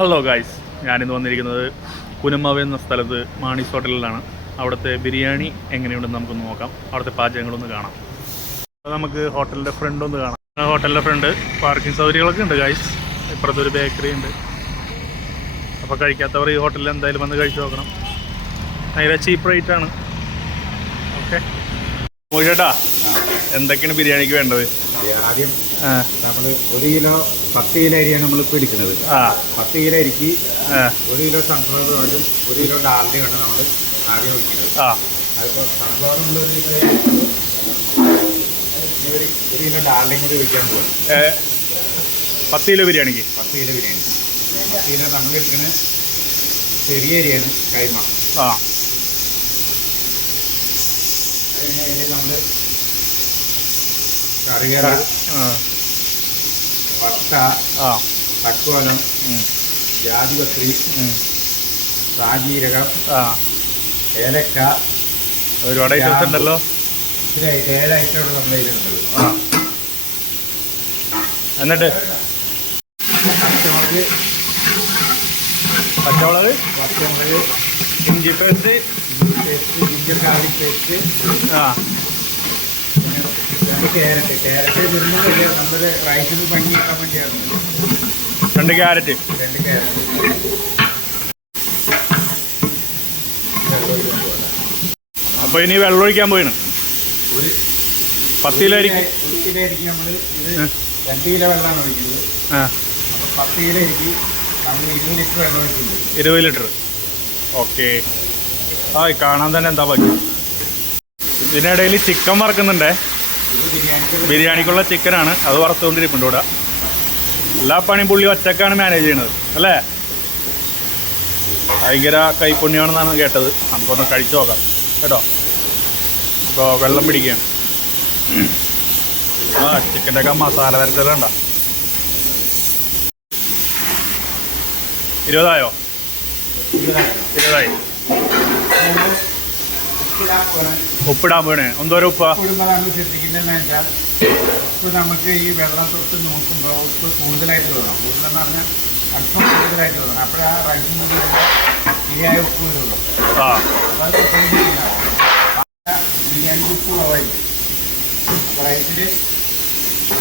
Hello guys, ഞാനിന്ന് വന്നിരിക്കുന്നത് കുനുമാവ് എന്ന സ്ഥലത്ത് മാണീസ് ഹോട്ടലിലാണ്. അവിടുത്തെ ബിരിയാണി എങ്ങനെയുണ്ടെന്ന് നമുക്കൊന്ന് നോക്കാം. അവിടുത്തെ പാചകങ്ങളൊന്ന് കാണാം. അപ്പോൾ നമുക്ക് ഹോട്ടലിൻ്റെ ഫ്രണ്ട് ഒന്ന് കാണാം. ഹോട്ടലിൻ്റെ ഫ്രണ്ട് പാർക്കിംഗ് സൗകര്യങ്ങളൊക്കെ ഉണ്ട് ഗായ്സ്. ഇപ്പുറത്തൊരു ബേക്കറി ഉണ്ട്. അപ്പോൾ കഴിക്കാത്തവർ ഈ ഹോട്ടലിൽ എന്തായാലും വന്ന് കഴിച്ച് നോക്കണം. ഭയങ്കര ചീപ്പ് റേറ്റാണ്. ഓക്കെ മോശേട്ടാ, എന്തൊക്കെയാണ് ബിരിയാണിക്ക് വേണ്ടത്? ആദ്യം നമ്മൾ 1 കിലോ 10 കിലോ അരിയാണ് നമ്മളിപ്പോൾ എടുക്കുന്നത്. 10 കിലോ അരിക്ക് 1 കിലോ സൺഫ്ലവർ ഓയിലും 1 കിലോ ഡാൽഡയാണ് നമ്മൾ ആദ്യം ഒഴിക്കുന്നത്. അതിപ്പോൾ സൺഫ്ലവർ നമ്മൾ 1 കിലോ ഡാൽഡയും കൂടി ഒഴിക്കാൻ പോകും. 10 കിലോ ബിരിയാണിക്ക് 10 കിലോ ബിരിയാണി 10 കിലോ നമ്മളെടുക്കുന്ന ചെറിയ അരിയാണ് കൈമ. അതിന് നമ്മൾ കറികറ, പട്ട, തക്കോലം, ജാതിപത്രി, സാജീരകം, ഏലക്ക, ഒരുപാട് ഐറ്റംസ് ഉണ്ടല്ലോ. 7 ഐറ്റമാണ് നമ്മുടെ ഇതിലുള്ളത്. എന്നിട്ട് പച്ചമുളക്, ഇഞ്ചി paste, ginger garlic paste, carrot വരുന്നില്ല. നമ്മുടെ റൈസിന് ഭംഗി കിട്ടാൻ വേണ്ടിയാണ് 2 ക്യാരറ്റ്. അപ്പോൾ ഇനി വെള്ളം ഒഴിക്കാൻ പോയിണ്. 10 കിലോ അരിക്ക് 1 കിലോ അരിക്ക് നമ്മൾ ഇത് 2 കിലോ വെള്ളമാണ് ഒഴിക്കുന്നത്. അപ്പോൾ 10 കിലോ അരിക്ക് നമ്മൾ 20 ലിറ്റർ വെള്ളം ഒഴിക്കുന്നത്. 20 ലിറ്റർ. ഓക്കെ. കാണാൻ തന്നെ എന്താ പറ്റും. ഇതിനിടയിൽ ചിക്കൻ വറക്കുന്നുണ്ടേ. ബിരിയാണിക്കുള്ള ചിക്കനാണ്, അത് വറുത്തുകൊണ്ടിരിപ്പുണ്ട് ഇവിടെ. എല്ലാ പണിയും പുള്ളി ഒറ്റക്കാണ് മാനേജ് ചെയ്യണത് അല്ലേ? ഭയങ്കര കൈപ്പുണ്യമാണെന്നാണ് കേട്ടത്. നമുക്കൊന്ന് കഴിച്ചു നോക്കാം കേട്ടോ. ഇപ്പോൾ വെള്ളം പിടിക്കുകയാണ്. ചിക്കൻ്റെ ഒക്കെ മസാല വരച്ചതുണ്ട. 20 20 ഉപ്പിടാൻ പോണേ. എന്തോരം ഉപ്പാ? നമ്മൾ ശ്രദ്ധിക്കുന്നതെന്ന് വെച്ചാൽ ഉപ്പ് നമുക്ക് ഈ വെള്ളം തൊട്ട് നോക്കുമ്പോൾ ഉപ്പ് കൂടുതലായിട്ട് തോന്നാം. കൂടുതലെന്ന് പറഞ്ഞാൽ അല്പം കൂടുതലായിട്ട് തോന്നണം. അപ്പോഴേ ആ റൈസിന് ശരിയായ ഉപ്പ് വരുള്ളൂ. അത് ബിരിയാണി ഉപ്പ് കുറവായിരിക്കും. അപ്പോൾ റൈസിൽ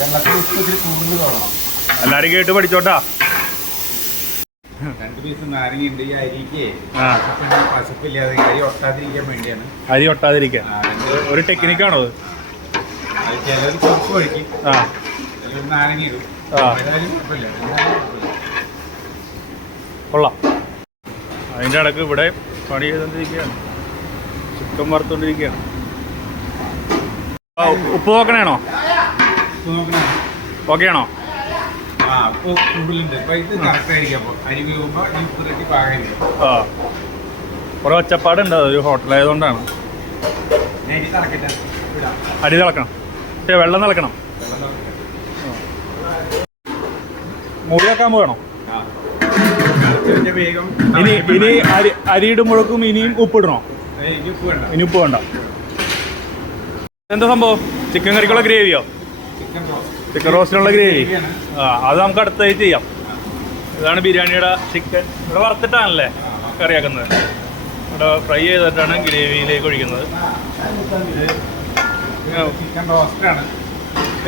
വെള്ളത്തിൽ ഉപ്പ് ഇത്തിരി കൂടുതൽ തോന്നണം. എല്ലാവരും കേട്ട് പഠിച്ചോട്ടാ. 2 പീസ് നാരങ്ങയുണ്ട്. ഈ അരിക്ക് പശപ്പില്ലാതെ അരി ഒട്ടാതിരിക്കാൻ വേണ്ടിയാണ്. അരി ഒട്ടാതിരിക്കാൻ ഒരു ടെക്നിക്കാണോ അത്? ചിലർ ചുവപ്പ് കഴിക്കും, ചിലർ നാരങ്ങ ഇടും. കൊള്ളാം. അതിൻ്റെ ഇടയ്ക്ക് ഇവിടെ പണി ചെയ്തുകൊണ്ടിരിക്കുകയാണ്. ചിക്കൻ വറുത്തുകൊണ്ടിരിക്കുകയാണ്. ഉപ്പ് നോക്കണേണോ? ഓക്കെ ആണോ? കൂടുതലുണ്ട്. ഇപ്പൊ ഇത് കറക്റ്റ് ആയിരിക്കും. അരി വീഴുമ്പോൾ ഈ ഉപ്പ് തട്ടി പാകായിരിക്കും. കുറെ ഒച്ചപ്പാടുണ്ട്. അതൊരു ഹോട്ടലായതുകൊണ്ടാണ്. അരി തിളക്കണം. പക്ഷേ വെള്ളം തിളക്കണം. മൂടി വെക്കാൻ പോകണോ? ഇനി അരി ഇടുമ്പോഴേക്കും ഇനിയും ഉപ്പിടണോ? ഇനി ഉപ്പ് വേണ്ട. എന്താ സംഭവം? ചിക്കൻ കറിക്കുള്ള ഗ്രേവിയോ? ചിക്കൻ റോസ്റ്റിനുള്ള ഗ്രേവി. അത് നമുക്ക് അടുത്തായി ചെയ്യാം. ഇതാണ് ബിരിയാണിയുടെ ചിക്കൻ. ഇവിടെ വറുത്തിട്ടാണല്ലേ കറിയാക്കുന്നത്. ഇവിടെ ഫ്രൈ ചെയ്തിട്ടാണ് ഗ്രേവിയിലേക്ക് ഒഴിക്കുന്നത്. ചിക്കൻ റോസ്റ്റാണ്.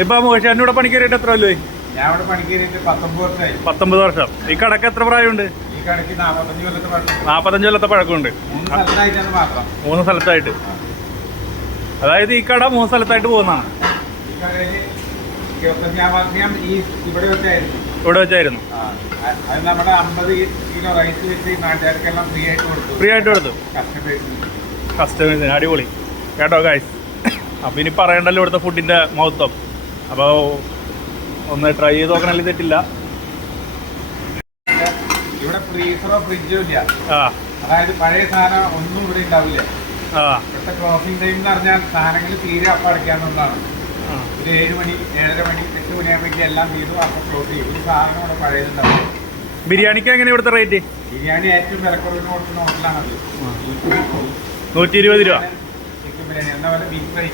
ഇപ്പൊ മോശാന്റെ ഇവിടെ പണി കയറിയിട്ട് എത്ര കൊല്ലമായി? ഞാൻ ഇവിടെ പണി കയറിയിട്ട് 19 വർഷമായി. 19 വർഷം. ഈ കടക്ക് എത്ര പ്രായമുണ്ട്? ഈ കടക്ക് 45 കൊല്ലത്തെ പഴക്കം. 45 കൊല്ലത്തെ പഴക്കമുണ്ട്. 3 സ്ഥലത്തായിട്ട്. അതായത് ഈ കട 3 സ്ഥലത്തായിട്ട് പോകുന്നതാണ്. ഈ കടയിൽ 25 വർഷം ഇവിടെ വെച്ചായിരുന്നു. അത് നമ്മുടെ 50 കിലോ റൈസ് വെച്ച് നാട്ടുകാർക്കെല്ലാം ഫ്രീ ആയിട്ട് കൊടുത്തു. കസ്റ്റമേഴ്സിന്. അടിപൊളി കേട്ടോ ഗൈസ്. അപ്പം ഇനി പറയണ്ടല്ലോ ഇവിടുത്തെ ഫുഡിൻ്റെ മഹത്വം. അപ്പോൾ ഒന്ന് ട്രൈ ചെയ്ത് നോക്കണല്ലേ തെറ്റില്ല. ഇവിടെ ഫ്രീസറോ ഫ്രിഡ്ജോ ഇല്ല. അതായത് പഴയ സാധനം ഒന്നും ഇവിടെ ഉണ്ടാവില്ല. ഇവിടുത്തെ ക്ലോസിംഗ് ടൈം എന്ന് പറഞ്ഞാൽ സാധനങ്ങൾ തീരെ അപ്പം അടയ്ക്കാവുന്നതാണ്. ഒരു 7 മണി 7:30 മണി 8 മണിയാകുമ്പോഴേക്കും എല്ലാം തീരും. അപ്പം ക്ലോസ് ചെയ്യും. ഒരു സാധനം ഇവിടെ പഴയതുണ്ടാവും. ബിരിയാണിക്ക് എങ്ങനെ ഇവിടുത്തെ റേറ്റ്? ബിരിയാണി ഏറ്റവും വിലക്കുറവിന് കൊടുക്കുന്ന ഹോട്ടലാണത്. 120 രൂപ ചിക്കൻ ബിരിയാണി. എന്നാ പോലെ ബീഫ് ഫ്രൈ.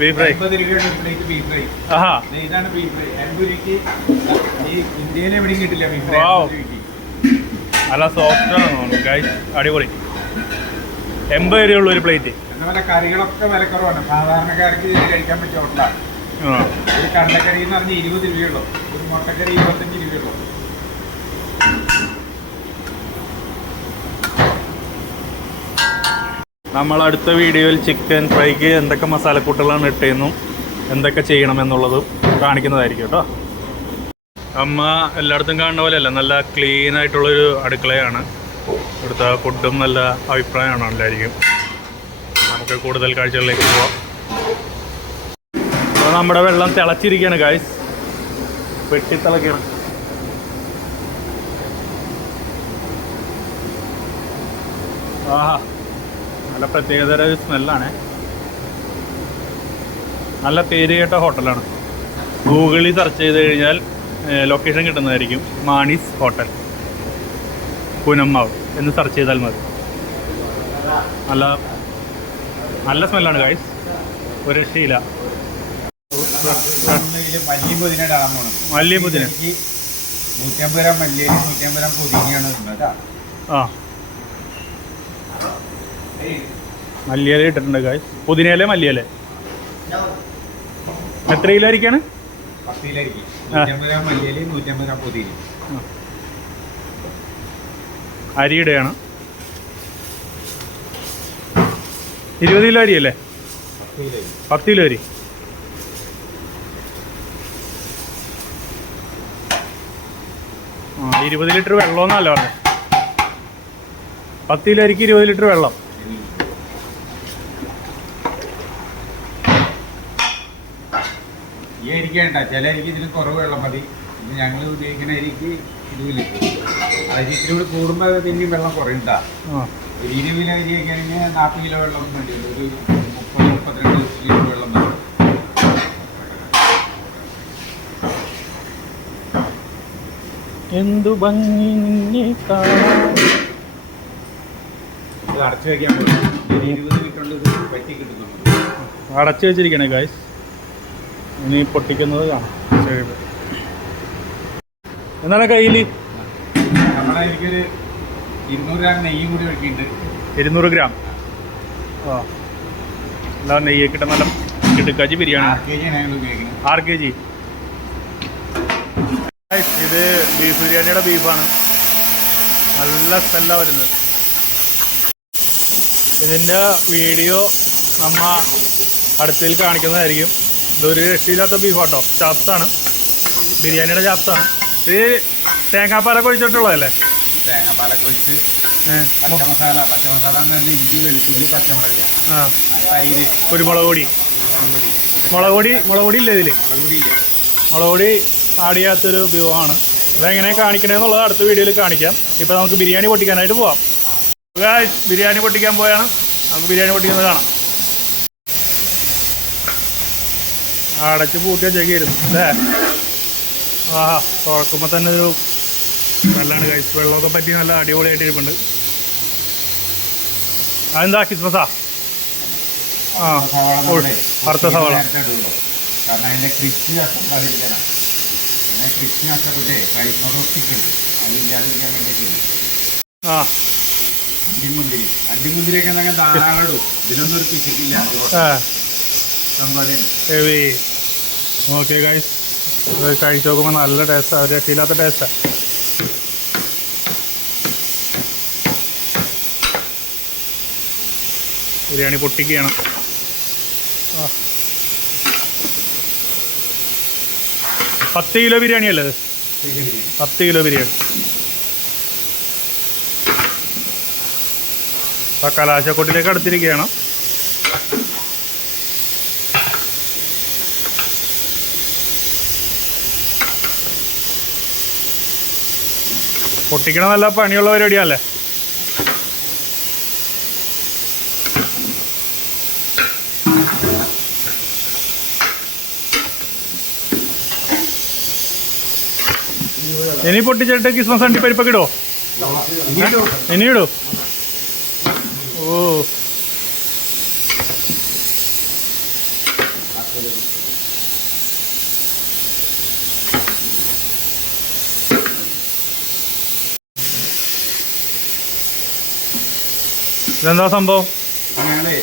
50 രൂപയുടെ പ്ലേറ്റ് ബീഫ് ഫ്രൈ. ഇതാണ് ബീഫ് ഫ്രൈ. 50 രൂപയ്ക്ക് ഈ ഇന്ത്യയിൽ എവിടെയും കിട്ടില്ല ബീഫ് ഫ്രൈ. നല്ല സോഫ്റ്റാണ് തോന്നുന്നു ഗൈസ്, അടിപൊളി. 80 രൂപയുള്ള ഒരു പ്ലേറ്റ്. അതുപോലെ കറികളൊക്കെ വിലക്കുറവാണ്, സാധാരണക്കാർക്ക് ഇത് കഴിക്കാൻ പറ്റിയ ഹോട്ടലാണ്. ഒരു കണ്ടക്കറി എന്ന് പറഞ്ഞാൽ 20 രൂപയുള്ളൂ, ഒരു മുട്ടക്കറി 25 രൂപയുള്ളൂ. നമ്മൾ അടുത്ത വീഡിയോയിൽ ചിക്കൻ ഫ്രൈക്ക് എന്തൊക്കെ മസാലക്കൂട്ടുകളാണ് ഇട്ടതെന്നും എന്തൊക്കെ ചെയ്യണമെന്നുള്ളതും കാണിക്കുന്നതായിരിക്കും കേട്ടോ. അമ്മ എല്ലായിടത്തും കാണുന്ന പോലെയല്ല, നല്ല ക്ലീൻ ആയിട്ടുള്ളൊരു അടുക്കളയാണ്. ഇവിടുത്തെ ഫുഡും നല്ല അഭിപ്രായമാണ് എല്ലായിരിക്കും. നമുക്ക് കൂടുതൽ കാഴ്ചകളിലേക്ക് പോവാം. അപ്പോൾ നമ്മുടെ വെള്ളം തിളച്ചിരിക്കുകയാണ് ഗായ്സ്, വെട്ടിത്തിളയ്ക്കണം. ആഹാ, നല്ല പ്രത്യേകതര ഒരു സ്മെല്ലാണ്. നല്ല പേര് കേട്ട ഹോട്ടലാണ്. ഗൂഗിളിൽ സെർച്ച് ചെയ്ത് കഴിഞ്ഞാൽ ലൊക്കേഷൻ കിട്ടുന്നതായിരിക്കും. മാണീസ് ഹോട്ടൽ കുനമ്മാവ് എന്ന് സെർച്ച് ചെയ്താൽ മതി. നല്ല നല്ല സ്മെല്ലാണ് ഗൈസ്, ഒരു രക്ഷയില്ല. മല്ലിയും പുതിന 150 ഗ്രാം മല്ലിയും 150 ഗ്രാം പുതിനയാണ് ഉള്ളത്. ആ, മല്ലിയില ഇട്ടിട്ടുണ്ട് ഗൈസ്. പുതിനയില മല്ലിയില എത്ര കിലോ ആയിരിക്കാണ്? 10 കിലോ ആയിരിക്കും. 150 ഗ്രാം മല്ലിയിലയും 150 ഗ്രാം പുതിനയും. അരിയുടെയാണ്. 20 കിലോ അരി അല്ലേ? 10 കിലോ അരി. ആ, 20 ലിറ്റർ വെള്ളമെന്നല്ല പറഞ്ഞത്. 10 കിലോ അരിക്ക് 20 ലിറ്റർ വെള്ളം. ഈ അരിക്കേണ്ട, ചില അരിക്ക് ഇതിന് കുറവ് വെള്ളം മതി. ഇത് ഞങ്ങൾ ഉപയോഗിക്കുന്ന അരിക്ക് 20 ലിറ്റർ. അരി ഇത്തിരി കൂടി കൂടുമ്പോൾ പിന്നെയും വെള്ളം കുറയണ്ട. ഒരു 20 കിലോ അരിയൊക്കെ ആണെങ്കിൽ 40 കിലോ വെള്ളം വേണ്ടി വരും. ഒരു 30-32 ലിറ്റർ വെള്ളം മതി. എന്തു ഭംഗി നിന്നെ കാണാൻ. ഇത് അടച്ചു വയ്ക്കാൻ പറ്റും. 20 ലിറ്ററിൽ ഇത് പറ്റി കിട്ടുന്നുണ്ട്. അടച്ചു വെച്ചിരിക്കണേ ഗായ്സ്, ഇനി പൊട്ടിക്കുന്നത് കാണാം. ശരി, എന്താണ് കയ്യിൽ? നമ്മളെ എനിക്കൊരു 200 ഗ്രാം നെയ്യും കൂടി വെക്കിയിട്ടുണ്ട്. 200 ഗ്രാം. ആ, എല്ലാ നെയ്യൊക്കെ ഇട്ട നല്ല കിടുക്കാച്ചി ബിരിയാണി. 6 kg ഞങ്ങൾ ഉപയോഗിക്കുന്നത്. 6 kg. ഇത് ബീഫ് ബിരിയാണിയുടെ ബീഫാണ്. നല്ല സ്മെല്ലാണ് വരുന്നത്. ഇതിൻ്റെ വീഡിയോ നമ്മ അടുത്തതിൽ കാണിക്കുന്നതായിരിക്കും. ഇതൊരു രക്ഷയില്ലാത്ത ബീഫാട്ടോ. ചാപ്സാണ്, ബിരിയാണിയുടെ ചാപ്സാണ്. ഇത് തേങ്ങാപ്പാലൊക്കെ ഒഴിച്ചിട്ടുള്ളതല്ലേ? തേങ്ങാപ്പാലൊക്കെ ഒഴിച്ച് പച്ചമസാല എന്ന് പറഞ്ഞാൽ ഇഞ്ചി, വെളുത്തുള്ളി, പച്ചമുളക്, തൈര്, കുരുമുളക് പൊടി. മുളക് പൊടി ഇല്ല ഇതിൽ. മുളക് പൊടി ആഡ് ചെയ്യാത്തൊരു വിഭവമാണ്. ഇതെങ്ങനെ കാണിക്കണേന്നുള്ളത് അടുത്ത വീഡിയോയിൽ കാണിക്കാം. ഇപ്പോൾ നമുക്ക് ബിരിയാണി പൊട്ടിക്കാനായിട്ട് പോവാം. ബിരിയാണി പൊട്ടിക്കാൻ പോയാണ്. നമുക്ക് ബിരിയാണി പൊട്ടിക്കുന്നത് കാണാം. അടച്ച് പൂട്ടി വെച്ചേക്കായിരുന്നു അല്ലേ? ആഹാ, തുറക്കുമ്പോൾ തന്നെ ഒരു നല്ലതാണ് ഗൈസ്. വെള്ളമൊക്കെ പറ്റി നല്ല അടിപൊളിയായിട്ട് ഇരിപ്പുണ്ട്. അതെന്താ കിസ്മസാ? ആ, വറുത്ത സവാള. കാരണം അതിൻ്റെ ക്രിസ്പി നഷ്ടപ്പെടാതിരിക്കാനാണ്. അങ്ങനെ ക്രിസ്പി നഷ്ടപ്പെട്ടേ കഴിക്കുമ്പോൾ സ്റ്റിക്കുണ്ട്, അതില്ലാതിരിക്കാൻ വേണ്ടിയിട്ടുണ്ട്. ആ, അണ്ടിമുന്തിരിയൊക്കെ എന്തെങ്കിലും ധാരാളം ഇടും. ഇതിലൊന്നും ഒരു പിശക്കില്ല. ഓക്കെ ഗൈസ്, കഴിച്ച് നോക്കുമ്പോൾ നല്ല ടേസ്റ്റാണ്, ഒരു രക്ഷയില്ലാത്ത ടേസ്റ്റാണ്. ബിരിയാണി പൊട്ടിക്കുകയാണ്. ആ, 10 കിലോ ബിരിയാണി അല്ലേ അത്? 10 കിലോ ബിരിയാണി. അപ്പോൾ കലാശക്കൊട്ടിലേക്ക് അടുത്തിരിക്കുകയാണ്. പൊട്ടിക്കണ നല്ല പണിയുള്ള പരിപാടിയല്ലേ? ഇനി പൊട്ടിച്ചിട്ട് ക്രിസ്മസ് അണ്ടിപ്പരിപ്പൊക്കെ ഇടോ? ഇനി ഇടൂ. ഓ, ഇതെന്താ സംഭവം? ഞങ്ങള്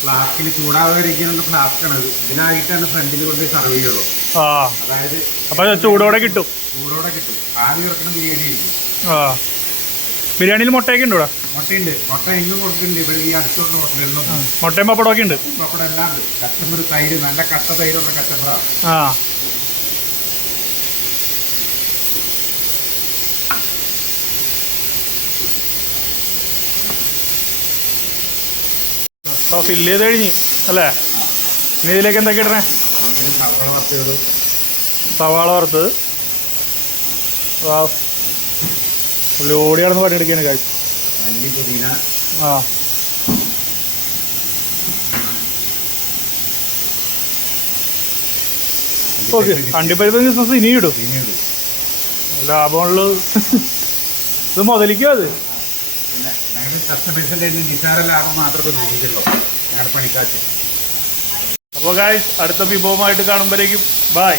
ഫ്ലാസ്കിൽ ചൂടാതെ ഇരിക്കാനുള്ള ഫ്ലാസ്കാണ് ഇത്. ഇതിനായിട്ടാണ് ഫ്രണ്ടിൽ കൊണ്ട് സർവ് ചെയ്യുള്ളൂ. ആ, അതായത് അപ്പൊ ചൂടോടെ കിട്ടും. ചൂടോടെ കിട്ടും. ആവി കിടക്കുന്ന ബിരിയാണി ആയിരിക്കും. ആ, ബിരിയാണിയിൽ മുട്ടയൊക്കെ ഉണ്ട് ഇവിടെ? മുട്ടയുണ്ട്. മുട്ട എങ്കിലും കൊടുക്കുന്നുണ്ട് ഇവിടെ ഈ അടുത്തുള്ള ഹോട്ടലുകളിലും. മുട്ടയും പപ്പടമൊക്കെ ഉണ്ട്. പപ്പടം എല്ലാം ഉണ്ട്. കസ്റ്റമർ തൈര്, നല്ല കട്ട തൈരുള്ള കസ്റ്റമറാണ്. ആ, അപ്പോൾ ഫില്ല് ചെയ്ത് കഴിഞ്ഞ് അല്ലേ? ഇനി ഇതിലേക്ക് എന്തൊക്കെ ഇടണേ? സവാള വറുത്തത്, സവാള വറുത്തത്. പുള്ളി ഓടി നടന്ന് പണിയെടുക്കാണ് കാഴ്ച. മല്ലി, പുതിന, ആ, ഓക്കെ. അണ്ടിപ്പരിപ്പ് ബിസിനസ് ഇനി ഇടും. പിന്നീട് ലാഭമുള്ളത് ഇത് മുതലിക്കോ അത്? പിന്നെ ഞങ്ങളുടെ കസ്റ്റമേഴ്സിൻ്റെ നിസാര ലാഭം മാത്രമേ നോക്കിയിട്ടുള്ളൂ ഞങ്ങളുടെ പണിക്കാശ്. അപ്പോൾ ഗായ്സ്, അടുത്ത വിഭവമായിട്ട് കാണുമ്പോഴേക്കും ബൈ.